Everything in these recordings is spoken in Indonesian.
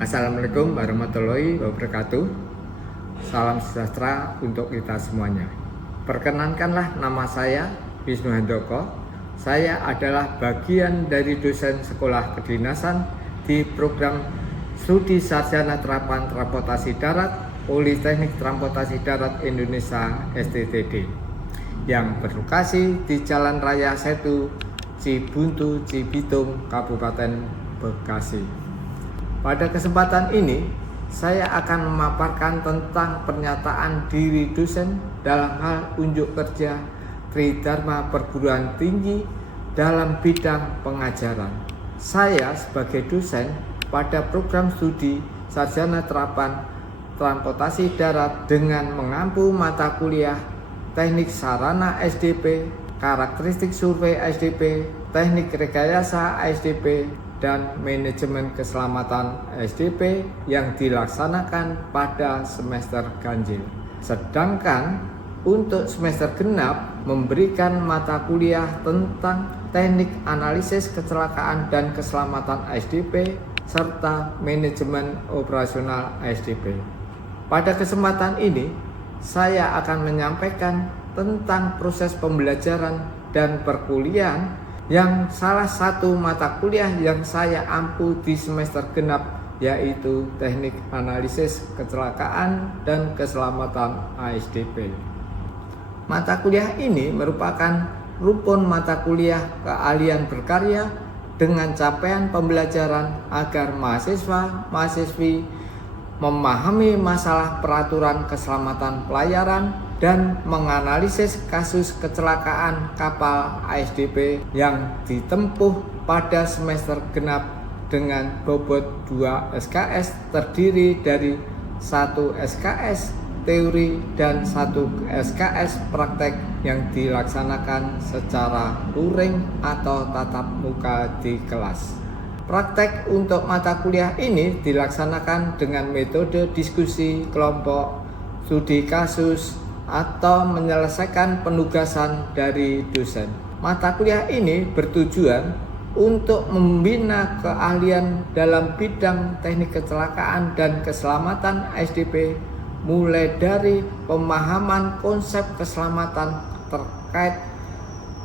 Assalamualaikum warahmatullahi wabarakatuh. Salam sejahtera untuk kita semuanya. Perkenankanlah, nama saya Wisnu Handoko. Saya adalah bagian dari dosen sekolah kedinasan di program Studi Sarjana Terapan Transportasi Darat Politeknik Transportasi Darat Indonesia (STTD) yang berlokasi di Jalan Raya Setu, Cibuntu, Cibitung, Kabupaten Bekasi. Pada kesempatan ini, saya akan memaparkan tentang pernyataan diri dosen dalam hal unjuk kerja Tridharma Perguruan Tinggi dalam bidang pengajaran. Saya sebagai dosen pada program studi Sarjana Terapan Transportasi Darat dengan mengampu mata kuliah Teknik Sarana SDP, Karakteristik Survei SDP, Teknik Rekayasa SDP, dan Manajemen Keselamatan SDP yang dilaksanakan pada semester ganjil. Sedangkan untuk semester genap memberikan mata kuliah tentang Teknik Analisis Kecelakaan dan Keselamatan SDP serta Manajemen Operasional SDP. Pada kesempatan ini, saya akan menyampaikan tentang proses pembelajaran dan perkuliahan yang salah satu mata kuliah yang saya ampu di semester genap, yaitu Teknik Analisis Kecelakaan dan Keselamatan ASDP. Mata kuliah ini merupakan rukun mata kuliah keahlian berkarya dengan capaian pembelajaran agar mahasiswa-mahasiswi memahami masalah peraturan keselamatan pelayaran dan menganalisis kasus kecelakaan kapal ASDP yang ditempuh pada semester genap dengan bobot 2 SKS terdiri dari 1 SKS teori dan 1 SKS praktek yang dilaksanakan secara luring atau tatap muka di kelas. Praktek untuk mata kuliah ini dilaksanakan dengan metode diskusi kelompok, studi kasus, atau menyelesaikan penugasan dari dosen. Mata kuliah ini bertujuan untuk membina keahlian dalam bidang teknik kecelakaan dan keselamatan SDP, mulai dari pemahaman konsep keselamatan terkait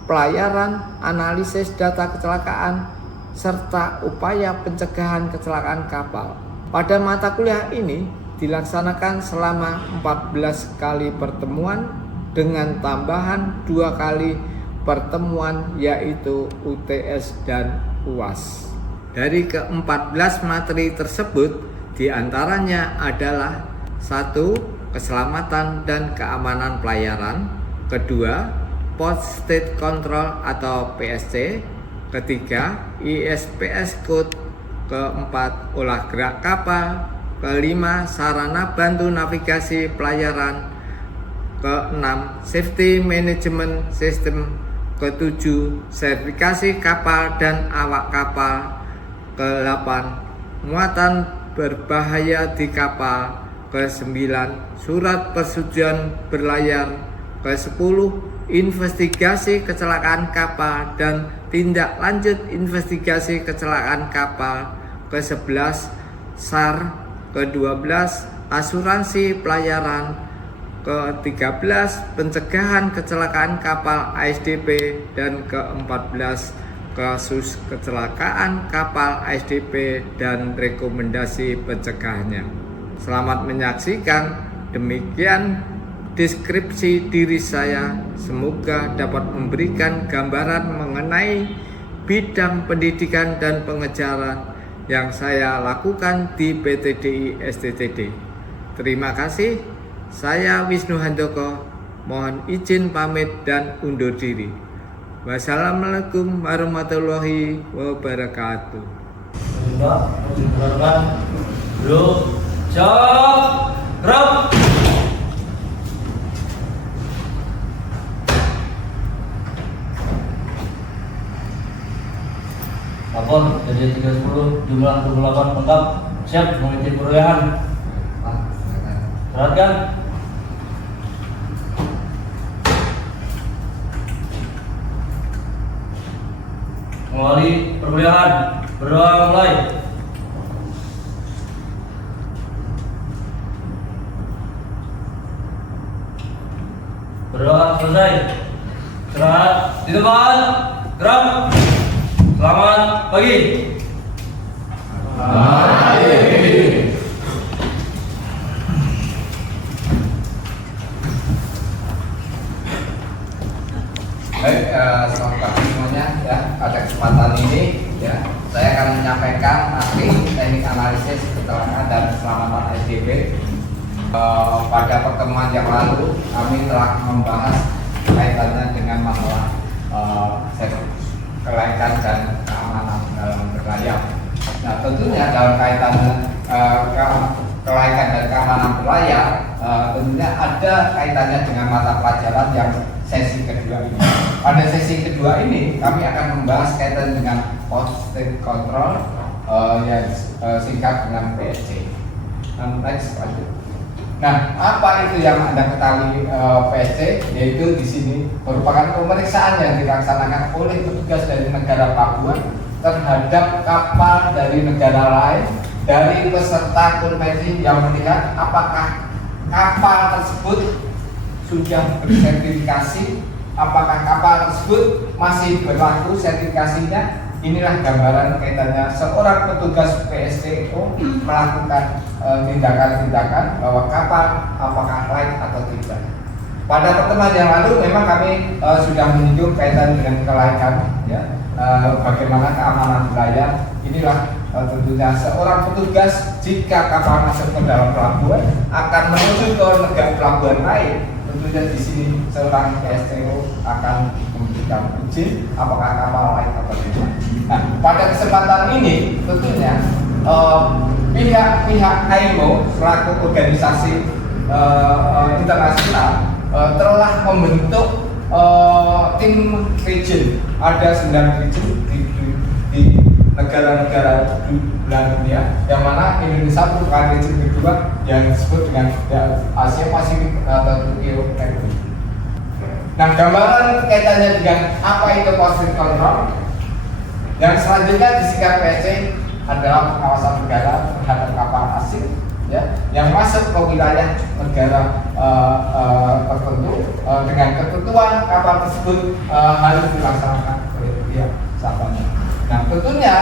pelayaran, analisis data kecelakaan, serta upaya pencegahan kecelakaan kapal. Pada mata kuliah ini dilaksanakan selama 14 kali pertemuan dengan tambahan 2 kali pertemuan, yaitu UTS dan UAS. Dari ke-14 materi tersebut diantaranya adalah 1. Keselamatan dan keamanan pelayaran, 2. Port State Control atau PSC, 3. ISPS Code, 4. Olah gerak kapal, 5. Sarana bantu navigasi pelayaran, 6. Safety Management System, 7. Sertifikasi kapal dan awak kapal, 8. Muatan berbahaya di kapal, 9. Surat persetujuan berlayar, 10. Investigasi kecelakaan kapal dan tindak lanjut investigasi kecelakaan kapal, 11. SAR, 12. Asuransi pelayaran, 13. Pencegahan kecelakaan kapal ASDP, dan 14. Kasus kecelakaan kapal ASDP dan rekomendasi pencegahannya. Selamat menyaksikan. Demikian deskripsi diri saya. Semoga dapat memberikan gambaran mengenai bidang pendidikan dan pengajaran yang saya lakukan di PTDI STTD. Terima kasih. Saya Wisnu Handoko. Mohon izin pamit dan undur diri. Wassalamualaikum warahmatullahi wabarakatuh. Lapor jadi 30 jumlah 28 lengkap, siap memimpin perolehan. Perhatikan. Mulai perkuliahan, berdoa mulai. selesai. Istirahat di depan. Gerak. Selamat pagi. Baik, selamat pagi semuanya ya. Pada kesempatan ini ya, saya akan menyampaikan materi teknik analisis kecelakaan dan keselamatan SDB. Pada pertemuan yang lalu kami telah membahas kaitannya dengan masalah kelaikan dan keamanan dalam berlayar. Nah, tentunya dalam kaitan kelaikan dan keamanan berlayar, tentunya ada kaitannya dengan mata pelajaran yang sesi kedua ini. Pada sesi kedua ini kami akan membahas kaitan dengan posting control yang singkat dengan PSC. Next, lanjut. Nah, apa itu yang Anda ketahui PSC? Yaitu di sini merupakan pemeriksaan yang dilaksanakan oleh petugas dari negara pelabuhan terhadap kapal dari negara lain dari peserta konvensi yang melihat apakah kapal tersebut sudah bersertifikasi, apakah kapal tersebut masih berlaku sertifikasinya. Inilah gambaran kaitannya seorang petugas PSTO melakukan tindakan-tindakan bahwa kapal apakah layak atau tidak. Pada pertemuan yang lalu memang kami sudah menyinggung kaitan dengan kelaikan, ya, bagaimana keamanan berlayar. Inilah tentunya seorang petugas jika kapal masuk ke dalam pelabuhan akan menuju ke negara pelabuhan lain. Tentunya di sini seorang PSTO akan memberikan izin apakah kapal layak atau tidak. Nah, pada kesempatan ini tentunya pihak IMO selaku organisasi internasional telah membentuk tim region. Ada 9 region di negara-negara belahan dunia, yang mana Indonesia merupakan region kedua yang disebut dengan Asia Pasifik atau Tokyo Region. Nah, gambaran kaitannya dengan apa itu posting control. Yang selanjutnya disingkat PSC adalah pengawasan negara terhadap kapal asing, ya, yang masuk ke wilayah negara tertentu dengan ketentuan kapal tersebut harus dilaksanakan oleh pihak sahabatnya. Nah, tentunya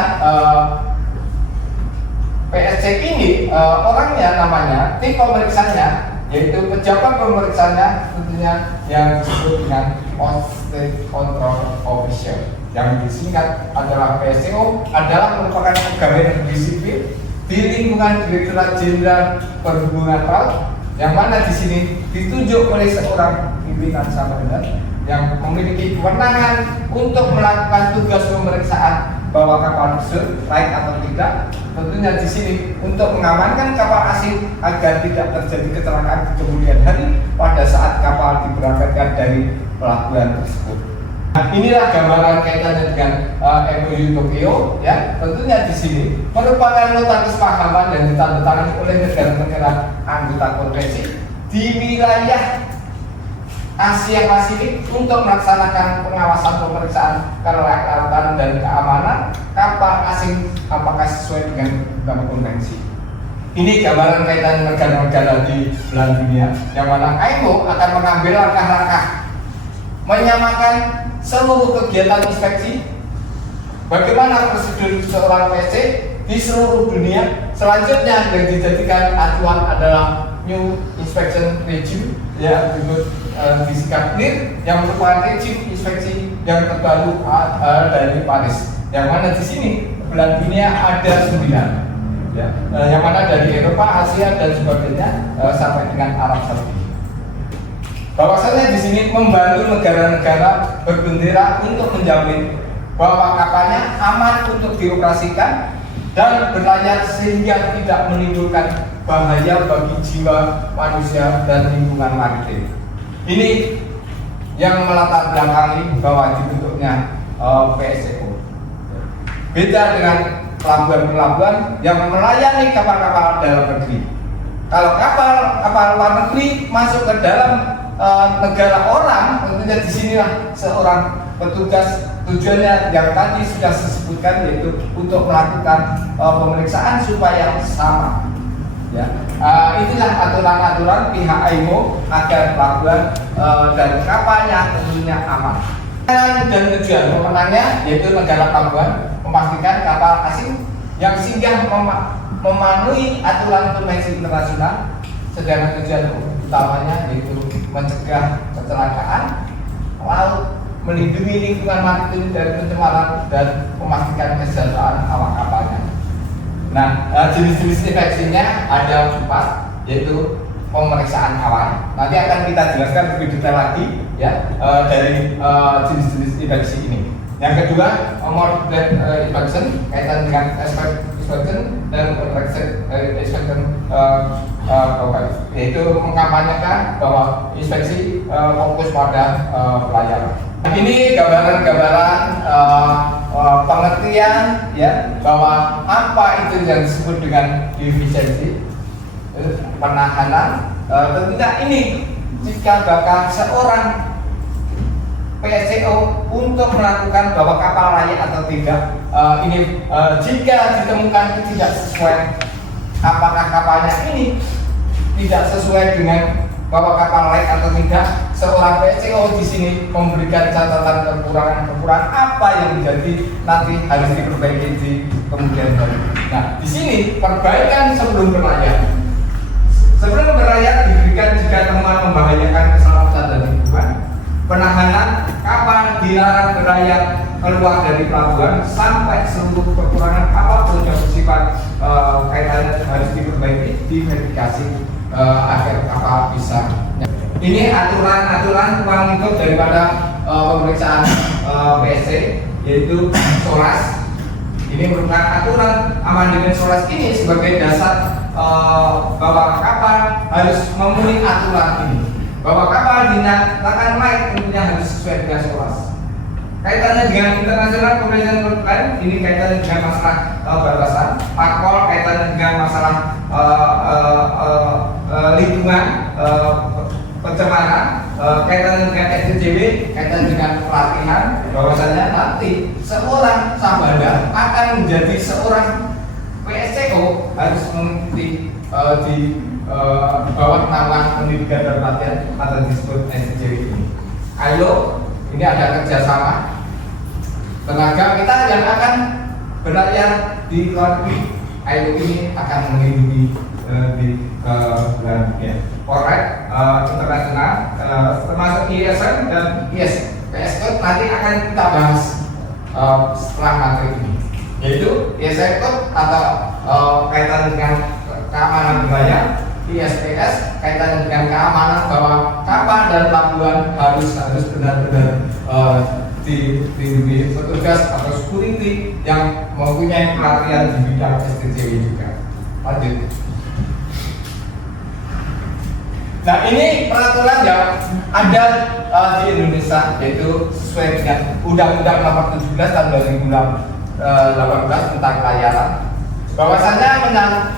PSC ini orangnya namanya tim pemeriksanya, yaitu pejabat pemeriksanya tentunya yang disebut dengan Posting Control Official, yang disingkat adalah PSCO, adalah merupakan pegawai negeri sipil di lingkungan Direktorat Jenderal Perhubungan Laut, yang mana di sini ditunjuk oleh seorang pimpinan Samudra yang memiliki kewenangan untuk melakukan tugas pemeriksaan bahwa kapal tersebut layak atau tidak. Tentunya di sini untuk mengamankan kapal asing agar tidak terjadi kecelakaan di kemudian hari pada saat kapal diberangkatkan dari pelabuhan tersebut. Nah, inilah gambaran kaitannya dengan MOU Tokyo, ya. Tentunya di sini merupakan nota kesepahaman yang ditandatangani oleh negara-negara anggota konvensi di wilayah Asia Pasifik untuk melaksanakan pengawasan pemeriksaan kelautan dan keamanan kapal asing apakah sesuai dengan konvensi. Ini gambaran kaitan negara-negara di belahan dunia, yang mana IMO akan mengambil langkah-langkah menyamakan seluruh kegiatan inspeksi, bagaimana prosedur seorang PSC di seluruh dunia. Selanjutnya yang dijadikan acuan adalah New Inspection Regime, ya, berikut disingkat NIR, yang merupakan regime inspeksi yang terbaru dari Paris, yang mana di sini belahan dunia ada 9, ya, yang mana dari Eropa, Asia dan sebagainya sampai dengan Arab Saudi. Bahwasanya di sini membantu negara-negara berbendera untuk menjamin bahwa kapalnya aman untuk dioperasikan dan berlayar sehingga tidak menimbulkan bahaya bagi jiwa manusia dan lingkungan maritim. Ini yang melatar belakangi bahwa dibentuknya PSCO. Beda dengan pelabuhan-pelabuhan yang melayani kapal-kapal dalam negeri. Kalau kapal luar negeri masuk ke dalam negara orang, tentunya disinilah seorang petugas tujuannya yang tadi sudah disebutkan, yaitu untuk melakukan pemeriksaan supaya sama. Ya, inilah aturan-aturan pihak IMO agar pelabuhan dan kapalnya tentunya aman. Dan tujuan pemenangnya yaitu negara pelabuhan memastikan kapal asing yang singgah memenuhi aturan konvensi internasional, sedangkan tujuan utamanya yaitu mencegah kecelakaan laut, melindungi lingkungan maritim dari pencemaran, dan memastikan kesejahteraan awak kapalnya. Nah, jenis-jenis inspeksinya ada 4, yaitu pemeriksaan awal. Nanti akan kita jelaskan lebih detail lagi ya dari jenis-jenis inspeksi ini. Yang kedua, moderate inspection kaitan dengan inspection dan inspection yaitu mengkampanyekan bahwa inspeksi fokus pada pelayanan. Ini gambaran-gambaran pengertian ya bahwa apa itu yang disebut dengan defisiensi, penahanan. Tentunya ini jika bakal seorang PSCO untuk melakukan bahwa kapal layak atau tidak, jika ditemukan tidak sesuai, apakah kapalnya ini tidak sesuai dengan bahwa kapal layak atau tidak, seorang PSCO di sini memberikan catatan kekurangan apa yang menjadi nanti harus diperbaiki di kemudian hari. Nah, di sini perbaikan sebelum berlayar. Sebelum berlayar diberikan jika temuan membahayakan keselamatan dan lingkungan. Penahanan kapal dilarang berlayar keluar dari pelabuhan sampai seluruh kekurangan apapun yang bersifat kaitannya harus diperbaiki, diverifikasi agar kapal bisa. Ini aturan-aturan ruang lingkup daripada pemeriksaan PSC, yaitu SOLAS. Ini merupakan aturan amandemen SOLAS ini sebagai dasar bahwa kapal harus memenuhi aturan ini. Bahwa kapal dinyatakan layak tentunya harus sesuai dengan SOLAS. Kaitannya dengan internasional convention lain, ini kaitannya dengan masalah batasan, parpol, kaitannya dengan masalah lingkungan, pencemaran, kaitannya dengan SDGW, kaitannya dengan pelatihan, bahwasanya nanti seorang sabanda akan menjadi seorang PSCO harus mengikuti di bawah nama pendidikan dan pelatihan atau disebut SDGW ini. Ayo, ini ada kerjasama tenaga kita yang akan berlayar di luar negeri. Ayo ini akan melindungi di bulan Korek internasional termasuk ISN dan PSCO nanti akan kita bahas setelah materi ini, yaitu ISN atau kaitan dengan keamanan berlayar, ISPS kaitan dengan keamanan bahwa kapal dan pelabuhan harus benar-benar dilindungi petugas atau security yang mempunyai pelatihan di bidang SDGW juga. Lanjut. Nah, ini peraturan yang ada di Indonesia, yaitu sesuai dengan Undang-Undang Nomor 17 Tahun 2018 tentang pelayaran. Bahwasannya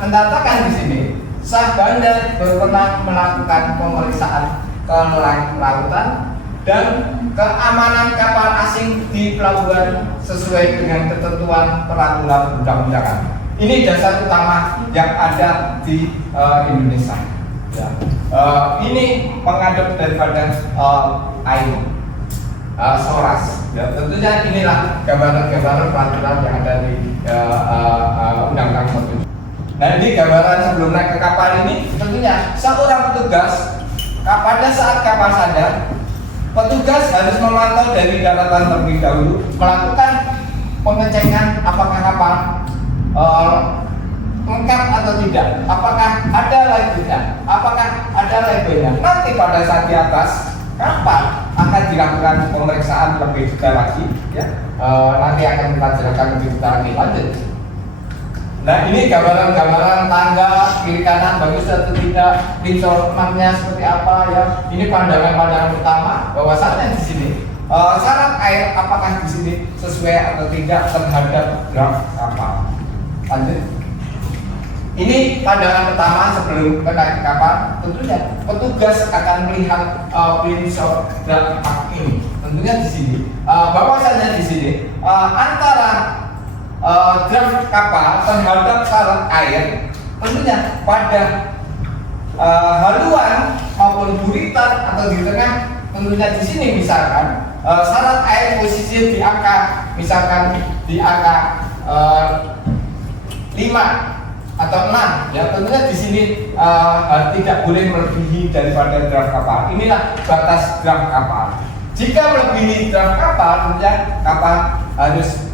mencatatkan di sini sah bandar berwenang melakukan pemeriksaan kelautan dan keamanan kapal asing di pelabuhan sesuai dengan ketentuan peraturan undang-undangan. Ini dasar utama yang ada di Indonesia. Ya. Ini pengadop daripada IMO, SOLAS. Ya, tentunya inilah gambaran-gambaran peraturan yang ada di Undang-Undang 7. Nah, ini gambaran sebelum naik ke kapal ini. Tentunya seorang petugas pada saat kapal sadar, petugas harus memantau dari daratan terlebih dahulu, melakukan pengecekan apakah kapal lengkap atau tidak, apakah ada labelnya, apakah ada labelnya. Nanti pada saat di atas kapal akan dilakukan pemeriksaan lebih detail lagi, ya. Nanti akan kita jelaskan lebih detail lagi. Lanjut. Nah, ini gambaran-gambaran tangga kiri kanan bagus atau tidak, pincolmannya seperti apa ya. Ini pandangan-pandangan pertama bahwasannya di sini syarat air apakah di sini sesuai atau tidak terhadap draft kapal. Lanjut. Ini pandangan pertama sebelum naik kapal. Tentunya petugas akan melihat pinshot draft ini. Tentunya di sini bahwasannya di sini antara draft kapal terhadap syarat air tentunya pada haluan maupun buritan atau di tengah, tentunya di sini misalkan syarat air posisi di angka misalkan di angka 5 atau 6, ya tentunya di sini tidak boleh melebihi daripada draft kapal. Inilah batas draft kapal. Jika melebihi draft kapal, tentunya kapal harus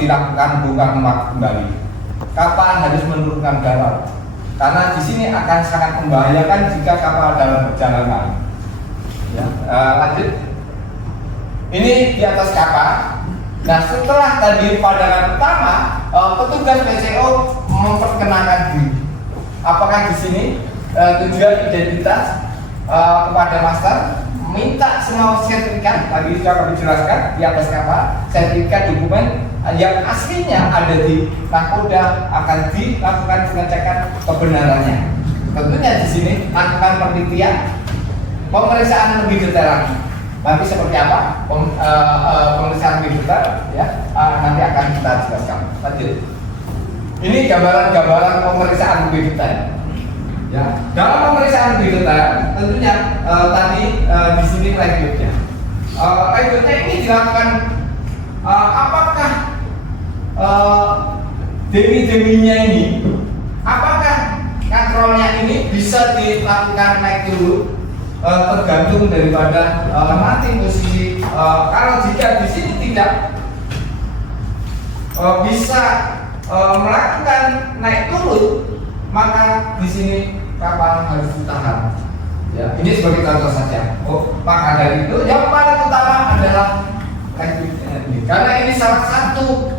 dilakukan bongkar muat kembali. Kapal harus menurunkan galau, karena di sini akan sangat membahayakan jika kapal dalam perjalanan. Ya, lanjut. Ini di atas kapal. Nah, setelah tadi pandangan pertama, petugas PCO memperkenalkan diri. Apakah di sini tujuan identitas kepada master, minta semua sertifikat, tadi sudah kami jelaskan di atas kapal, sertifikat dokumen yang aslinya ada di nakoda akan dilakukan pengecekan kebenarannya. Tentunya di sini lakukan penelitian, pemeriksaan lebih detail lagi. Nanti seperti apa pemeriksaan lebih detail, ya nanti akan kita jelaskan. Lanjut. Ini gambaran-gambaran pemeriksaan lebih detail. Ya, dalam pemeriksaan lebih detail, tentunya tadi di sini lanjutnya. Lanjutnya ini dilakukan apakah demi-deminya ini, apakah kontrolnya ini bisa dilakukan naik turun, tergantung daripada nanti posisi. Kalau jika di sini tidak bisa melakukan naik turun, maka di sini kapal harus ditahan. Ya, ini sebagai contoh saja. Maka dari itu yang paling utama adalah lanjutnya ini, karena ini salah satu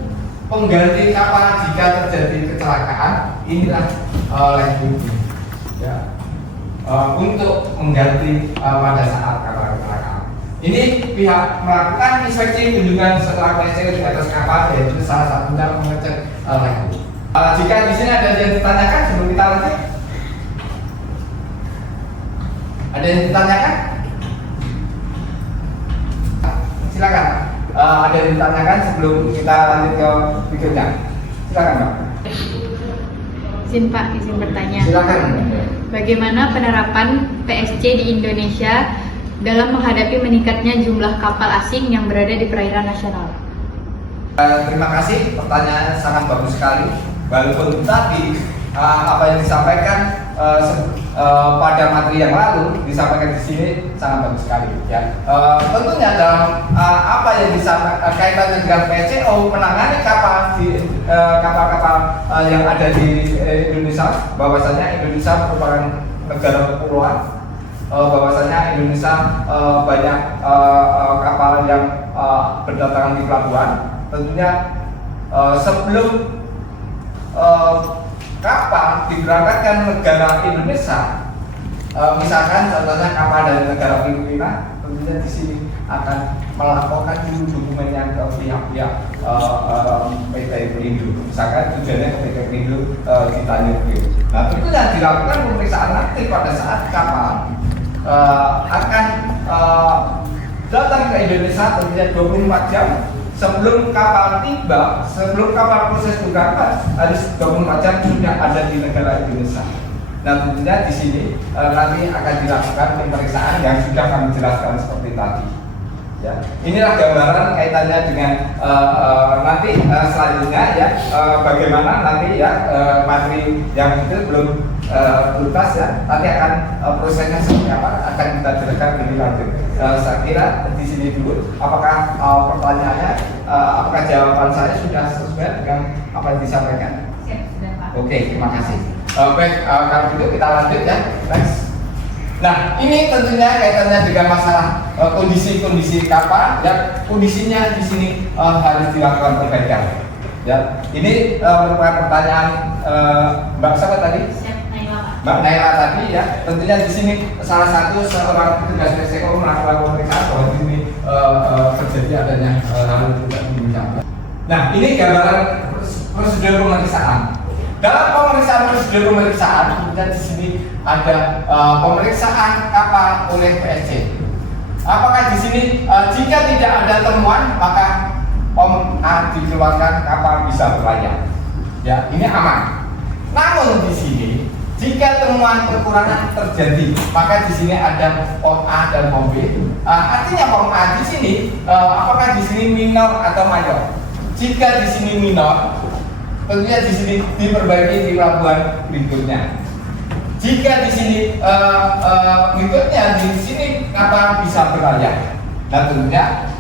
pengganti kapal jika terjadi kecelakaan. Inilah lanjutnya. Ya. Untuk mengganti pada saat kapal kecelakaan. Ini pihak melakukan inspeksi kunjungan setelah PCO di atas kapal, yaitu salah satunya mengecek lanjut. Jika di sini ada yang ditanyakan sebelum kita lanjut, ada yang ditanyakan? Silakan. Ada yang ditanyakan sebelum kita lanjut ke berikutnya. Silakan, Pak. Izin Pak, izin bertanya. Silakan. Bagaimana penerapan PSC di Indonesia dalam menghadapi meningkatnya jumlah kapal asing yang berada di perairan nasional? Terima kasih, pertanyaannya sangat bagus sekali. Walaupun tadi apa yang disampaikan pada materi yang lalu disampaikan di sini sangat bagus sekali. Ya, tentunya dalam apa yang disampaikan kaitannya dengan PCO menangani kapal di kapal-kapal yang ada di Indonesia, bahwasanya Indonesia merupakan negara kepulauan, bahwasanya Indonesia banyak kapal yang berdatangan di pelabuhan. Tentunya sebelum kapal diberangkatkan negara Indonesia, misalkan contohnya kapal dari negara Filipina, tentunya di sini akan melaporkan dulu dokumennya ke pihak-pihak PT Pelindo. Misalkan tujuannya ke PT Pelindo di Tanjung Priok. Nah, tentunya dilakukan pemeriksaan nanti pada saat kapal akan datang ke Indonesia, tentunya 24 jam sebelum kapal tiba, sebelum kapal proses berangkat, harus 24 jam sudah ada di negara Indonesia. Nah, tentunya di sini nanti akan dilakukan pemeriksaan yang sudah kami jelaskan seperti tadi. Ya, inilah gambaran kaitannya dengan nanti selanjutnya ya, bagaimana nanti ya materi yang itu belum tuntas ya, nanti akan prosesnya seperti apa akan kita jelaskan lebih lanjut. Saya kira di sini dulu. Apakah pertanyaannya, apakah jawaban saya sudah sesuai dengan apa yang disampaikan? Siap, sudah Pak. Oke, terima kasih. Baik, kalau gitu kita lanjut ya. Next. Nah, ini tentunya kaitannya dengan masalah kondisi-kondisi kapal. Ya, kondisinya di sini harus dilakukan perbaikan. Ya, ini merupakan pertanyaan Mbak siapa tadi? Mbak Naila tadi ya. Tentunya di sini salah satu seorang petugas PCO melakukan pemeriksaan bahwa di sini terjadi adanya hal tidak diinginkan. Nah, ini gambaran prosedur pemeriksaan. Dalam prosedur pemeriksaan, kemudian di sini ada pemeriksaan kapal oleh PSC. Apakah di sini jika tidak ada temuan maka dikeluarkan, kapal bisa berlayar. Ya, ini aman. Namun di sini Jika temuan kekurangan terjadi, maka di sini ada form A dan form B. Artinya form A di sini, apakah di sini minor atau mayor? Jika di sini minor, tentunya di sini diperbaiki di pelabuhan berikutnya. Jika di sini berikutnya di sini kapal bisa berlayar. Nah tentunya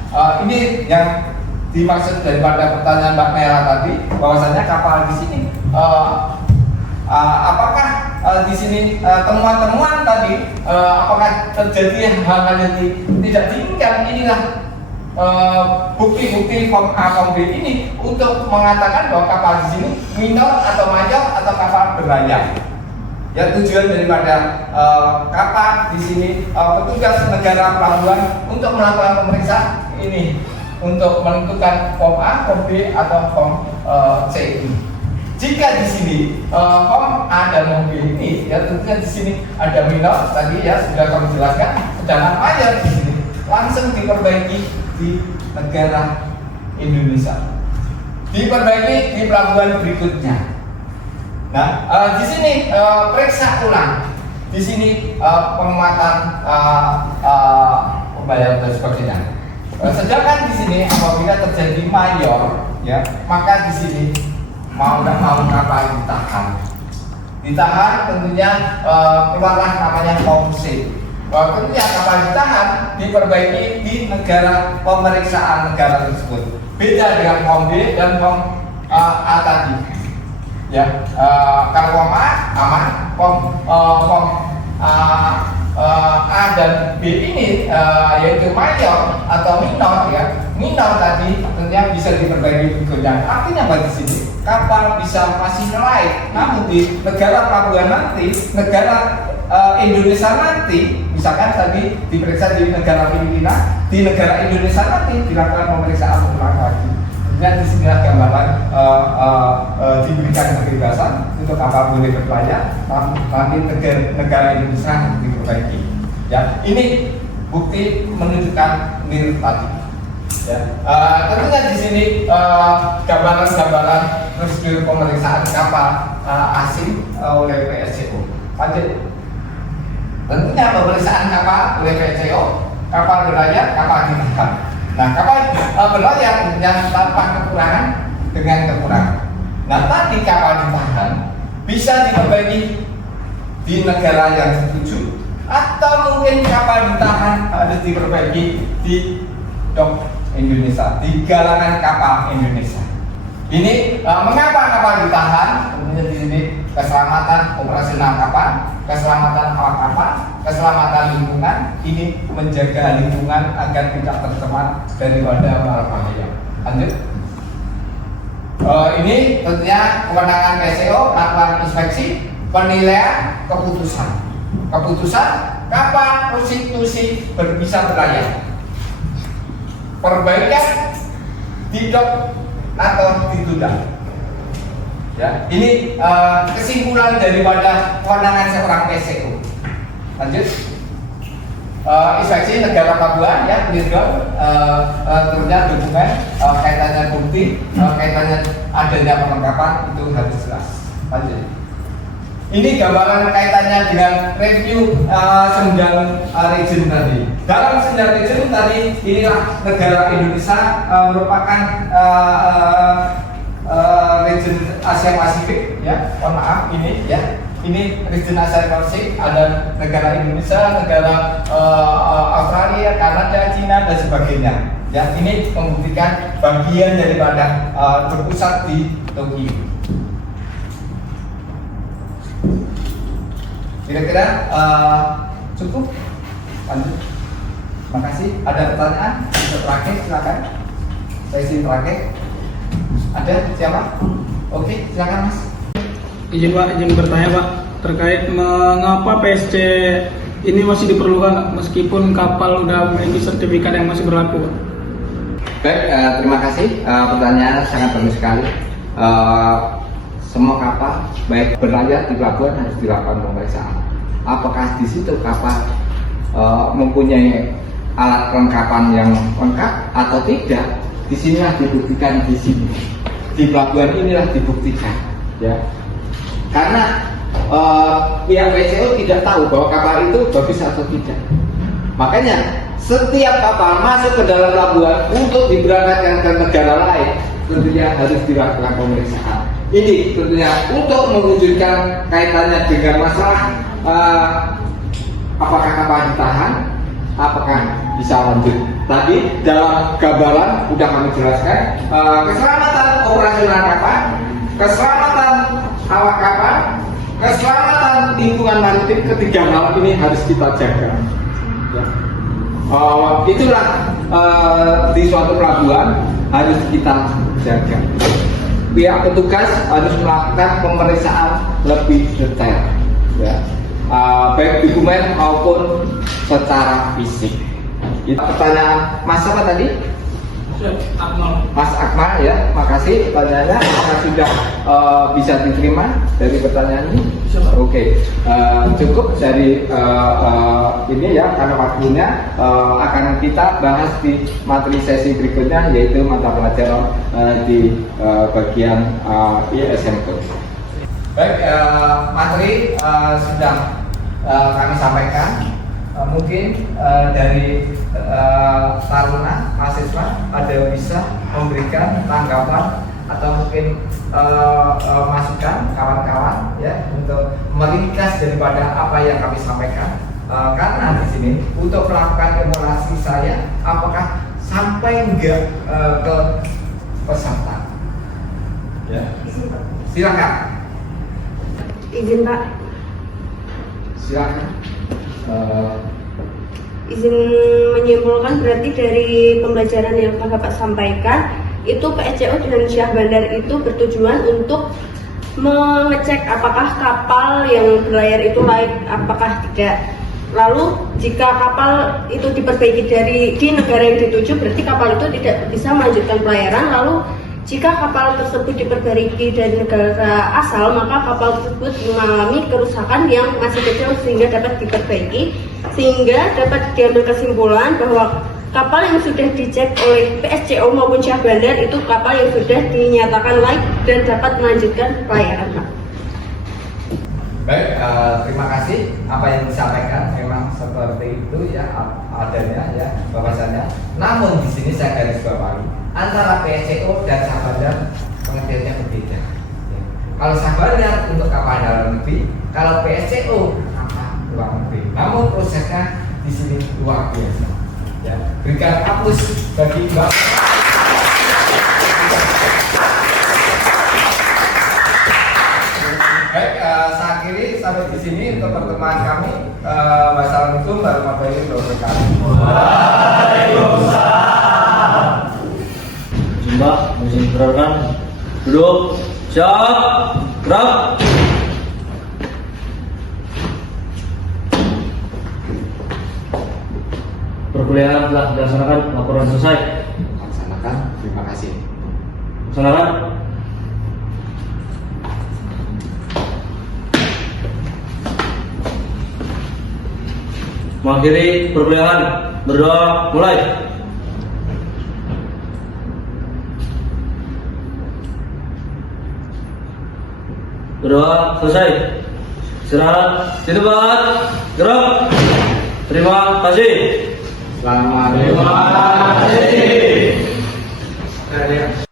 ini yang dimaksud daripada pertanyaan Mbak Mela tadi, bahwasanya kapal di sini apakah di sini temuan-temuan tadi apakah terjadi hal-hal yang tidak diinginkan? Inilah bukti-bukti form A form B ini untuk mengatakan bahwa kapal di sini minor atau mayor atau kapal berlayar. Ya, tujuan daripada kapal di sini petugas negara pelabuhan untuk melakukan pemeriksaan ini untuk menentukan form A, form B atau form C ini. Jika di sini form A dan form B ini, ya tentunya di sini ada minor tadi ya sudah kami jelaskan, sedangkan mayor di sini langsung diperbaiki di negara Indonesia, diperbaiki di pelabuhan berikutnya. Nah, di sini periksa ulang, di sini penguatan pembayaran dan sebagainya. Sedangkan di sini apabila terjadi mayor, ya maka di sini mau nggak mau kapal ditahan tentunya keluarlah namanya form C. Tentunya kapal ditahan diperbaiki di negara pemeriksaan negara tersebut. Beda dengan form B dan form A tadi. Ya, kalau form A aman, form A dan B ini yaitu mayor atau minor ya. Minor tadi tentunya bisa diperbaiki berikutnya. Artinya apa di sini? Kapal bisa masih nelayan, namun di negara pelabuhan nanti, negara Indonesia nanti, misalkan tadi diperiksa di negara Filipina, di negara Indonesia nanti dilakukan pemeriksaan ulang lagi. Dan di sini gambaran diberikan kebebasan untuk kapal boleh berlayar, nanti negara Indonesia diperbaiki. Ya, ini bukti menunjukkan mirip tadi. Ya, tentunya di sini gambaran-gambaran prosedur pemeriksaan kapal asing oleh PSCO. Lanjut. Tentunya pemeriksaan kapal oleh PSCO, kapal berlayar, kapal ditahan. Nah, kapal berlayar yang tanpa kekurangan dengan kekurangan. Nah, tadi kapal ditahan bisa diperbaiki di negara yang setuju, atau mungkin kapal ditahan harus diperbaiki di dok Indonesia, di galangan kapal Indonesia. Ini mengapa kapal ditahan? Tentunya di sini keselamatan operasional kapal, keselamatan awak kapal, keselamatan lingkungan. Ini menjaga lingkungan agar tidak tercemar daripada bahaya. Lanjut. Ini tentunya kewenangan PSCO melakukan inspeksi, penilaian, keputusan kapal konstitusi bisa berlayar, perbaikan tidak atau ditunda. Ya, ini kesimpulan daripada kewenangan seorang PSCO. Lanjut. Inspeksi negara pelabuhan ya, tentunya dokumen kaitannya bukti, kaitannya adanya perlengkapan itu harus jelas. Lanjut. Ini gambaran kaitannya dengan review 9 region tadi. Dalam 9 region tadi, inilah negara Indonesia merupakan region Asia Pasifik ya. Mohon maaf ini ya. Ini region Asia Pasifik, ada negara Indonesia, negara Australia, Kanada, Cina dan sebagainya. Ya, ini membuktikan bagian daripada berpusat di Tokyo. Kira-kira cukup? Lanjut. Terima kasih. Ada pertanyaan? Bisa terakhir, silakan. Sesi terakhir. Ada siapa? Oke, silakan Mas. Izin Pak, izin bertanya Pak, terkait mengapa PSC ini masih diperlukan meskipun kapal udah memiliki sertifikat yang masih berlaku Pak? Baik, terima kasih. Pertanyaan sangat bagus sekali. Semua kapal baik berlayar di pelabuhan harus dilakukan pemeriksaan. Apakah di situ kapal mempunyai alat kelengkapan yang lengkap atau tidak? Di sinilah dibuktikan di sini. Di pelabuhan inilah dibuktikan, ya. Karena pihak PSCO tidak tahu bahwa kapal itu bagus atau tidak. Makanya setiap kapal masuk ke dalam pelabuhan untuk diberangkatkan ke negara lain tentunya harus dilakukan pemeriksaan. Ini tentunya untuk mewujudkan kaitannya dengan masalah apakah kapal ditahan, apakah bisa lanjut. Tadi dalam gambaran sudah kami jelaskan keselamatan operasional kapal, keselamatan awak kapal, keselamatan lingkungan maritim, ketiga hal ini harus kita jaga. Ya. Itulah di suatu pelabuhan harus kita jaga. Pihak petugas harus melakukan pemeriksaan lebih detail, ya. Baik dokumen maupun secara fisik. Itu pertanyaan Mas apa tadi? Mas Akmal ya, makasih pertanyaannya. Apakah sudah bisa diterima dari pertanyaan ini? Oke, cukup dari ini ya, karena waktunya akan kita bahas di materi sesi berikutnya, yaitu mata pelajaran di bagian ISMK. Baik, materi sudah kami sampaikan. Mungkin dari taruna mahasiswa ada bisa memberikan tanggapan atau mungkin masukan kawan-kawan ya untuk meringkas daripada apa yang kami sampaikan. Karena di sini untuk melakukan evaluasi saya, apakah sampai enggak ke peserta? Ya. Silakan. Izin Pak. Silakan. Izin menyimpulkan berarti dari pembelajaran yang Bapak sampaikan itu PSCO dan Syah Bandar itu bertujuan untuk mengecek apakah kapal yang berlayar itu layak apakah tidak. Lalu jika kapal itu diperbaiki di negara yang dituju, berarti kapal itu tidak bisa melanjutkan pelayaran. Lalu jika kapal tersebut diperbaiki dari negara asal, maka kapal tersebut mengalami kerusakan yang masih kecil sehingga dapat diperbaiki, sehingga dapat diambil kesimpulan bahwa kapal yang sudah dicek oleh PSCO maupun Syah Bandar itu kapal yang sudah dinyatakan layak dan dapat melanjutkan pelayaran. Baik, terima kasih apa yang disampaikan memang seperti itu ya adanya ya bahwasannya. Namun di sini saya garis bawahi antara PSCO dan Syah Bandar pengertiannya berbeda. Ya. Kalau Syah Bandar untuk kapal dalam negeri, kalau PSCO kapal luar negeri. Namun prosesnya di sini luar biasa. Ya, berikan aplaus bagi Mbak. Baik, saya akhiri sampai di sini untuk pertemuan kami. Wassalamualaikum warahmatullahi wabarakatuh. Waalaikumsalam. Mbak, mesti berangkat. Duduk. Siap. Gerak. Perkuliahan telah dilaksanakan, laporan selesai. Laksanakan, terima kasih. Laksanakan. Mengakhiri perkuliahan, berdoa mulai. Berdoa selesai. Istirahat di tempat. Gerak. Terima kasih. Selamat. Terima kasih.